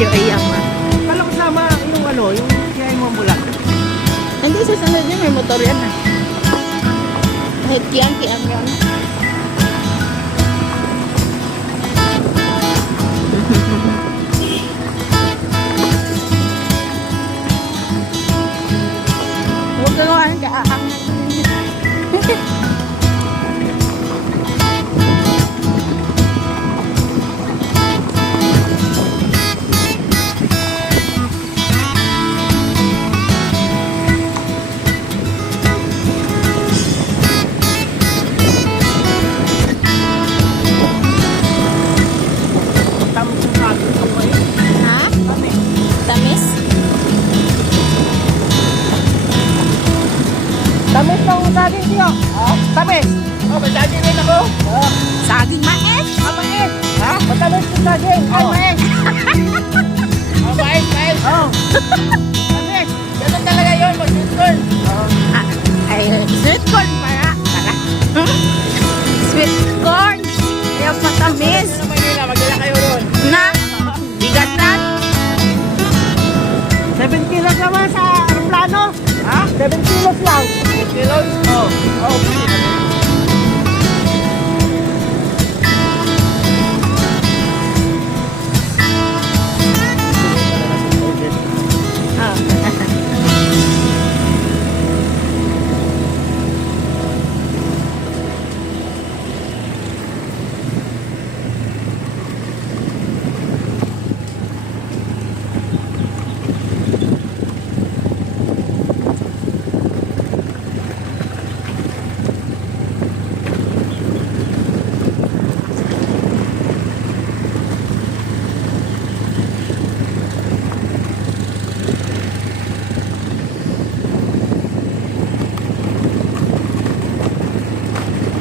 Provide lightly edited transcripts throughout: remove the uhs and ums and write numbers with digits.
video ayan ma. Kala ko sama yung ano, yung kaya mo mula. Hindi sa sunod niya, may motor yan ah. Kahit yan, kiyam yan. Huwag ka gawain ka, ahang na. Tapos yung sabi ko pa eh. Ha? Tamis? Tamis ng saging niyo. Ha? Tamis. Oh, may saging rin ako. Saging mais? Mais. Ha? Matamis yung saging. Ay, mais. Oh, mais. Oh. Tamis. Ganun talaga yun, mag-sweet corn. Ah, ay, sweet corn para. Tara. Sweet corn. Kaya matamis. Ano naman yun, magdala kayo doon. Na? Bigatan? 7 kilos naman sa aeroplano. Ha? 7 kilos lang. 7 kilos? Oo. Oo. Ah.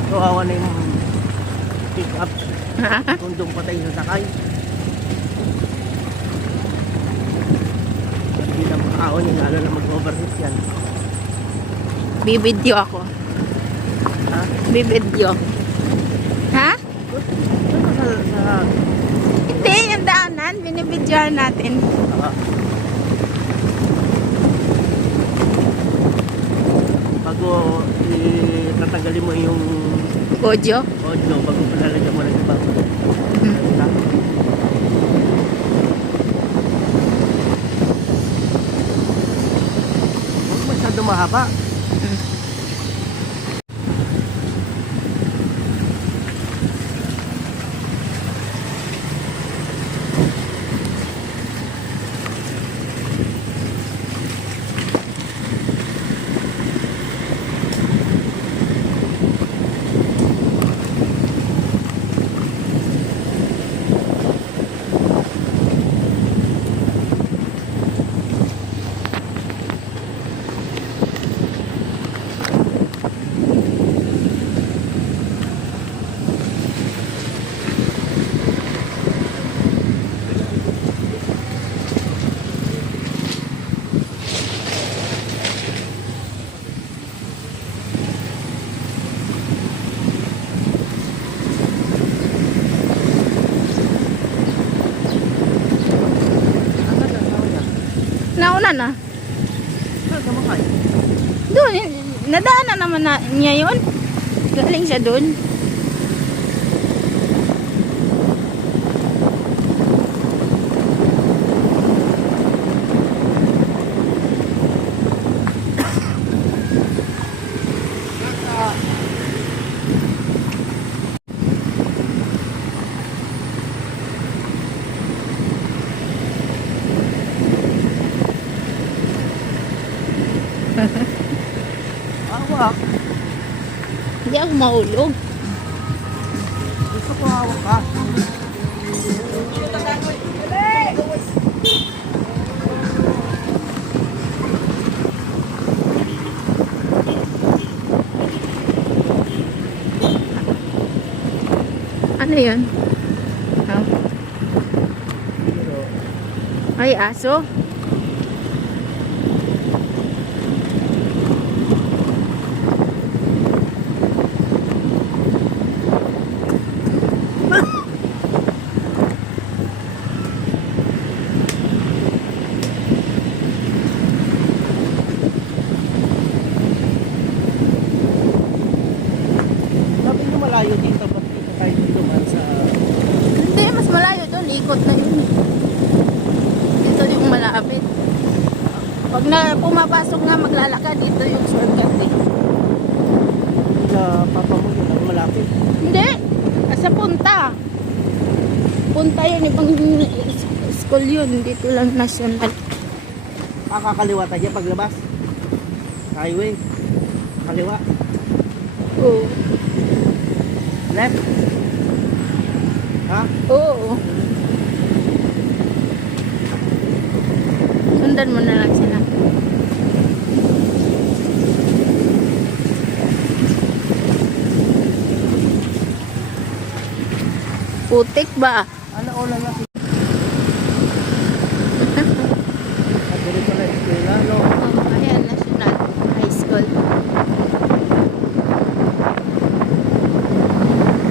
Kawawa na yung pick up. Kung doon patay sa sakay. Hindi na makaon yung lalo na mag-overheat yan. Bibidyo ako. Ha? Bibidyo. Ha? Ano sa Hindi, yung daanan. Binibidyohan natin. bago itatanggalin mo yung Gojo. audio, bago palalagyan mo ng ibang huwag masyado mahaba. Nauna na. Saan ka makain? Doon, nadaanan naman na niya yun. Galing siya doon. Hawak. Hindi ako mahulog. Gusto ko hawak ka. Ano yun? Oh. Ay, aso. Pag na pumapasok nga maglalakad, dito yung shortcut eh. Sa papa mo yun, ang malapit. Hindi. Sa punta. Punta yun. Ibang school yun. Dito lang national. Kakaliwa tayo paglabas. Highway. Kaliwa. Oo. Left. Ha? Oo. Sundan mo na lang sila. Putik ba? Ano ulan na? Dito pala eskwela, no? Oh, ayan, National High School.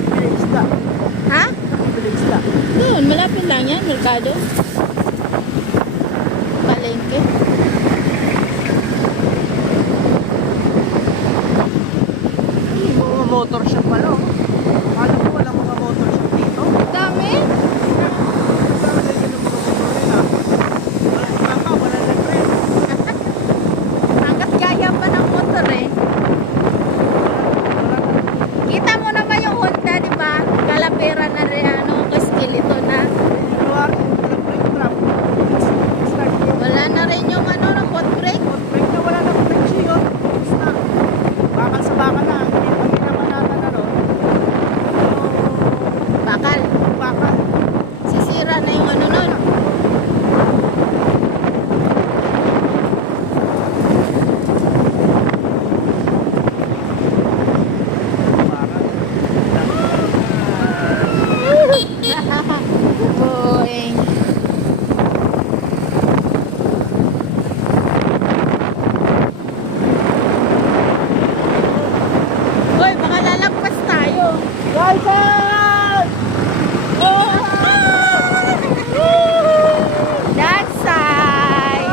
Biligsta. Ha? Biligsta. Doon, malapit lang yan, Mercado. Palengke. Ay, mga motor shop pala, oh. Akala ko walang mga motor shop dito. Dami. Hanggat kaya pa ng motor eh. Kita mo naman yung Honda, di ba? Kalapera na rin, ano, kaskilito na. Wala na rin yung ano, ng foot brake. Bakal. Sisira na yung ano nun. Boing. Hoy, baka lalagpas tayo. That side.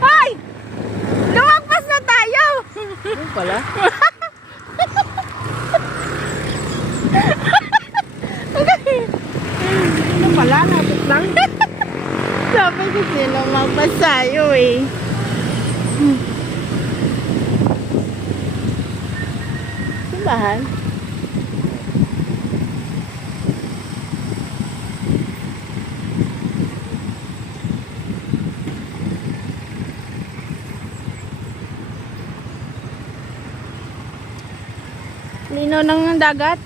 Hoy! Lumagpas na tayo! Yung pala? Ano pala? Napit lang. Sabi ko sila lumagpas tayo eh. Simbahan? Lino ng dagat.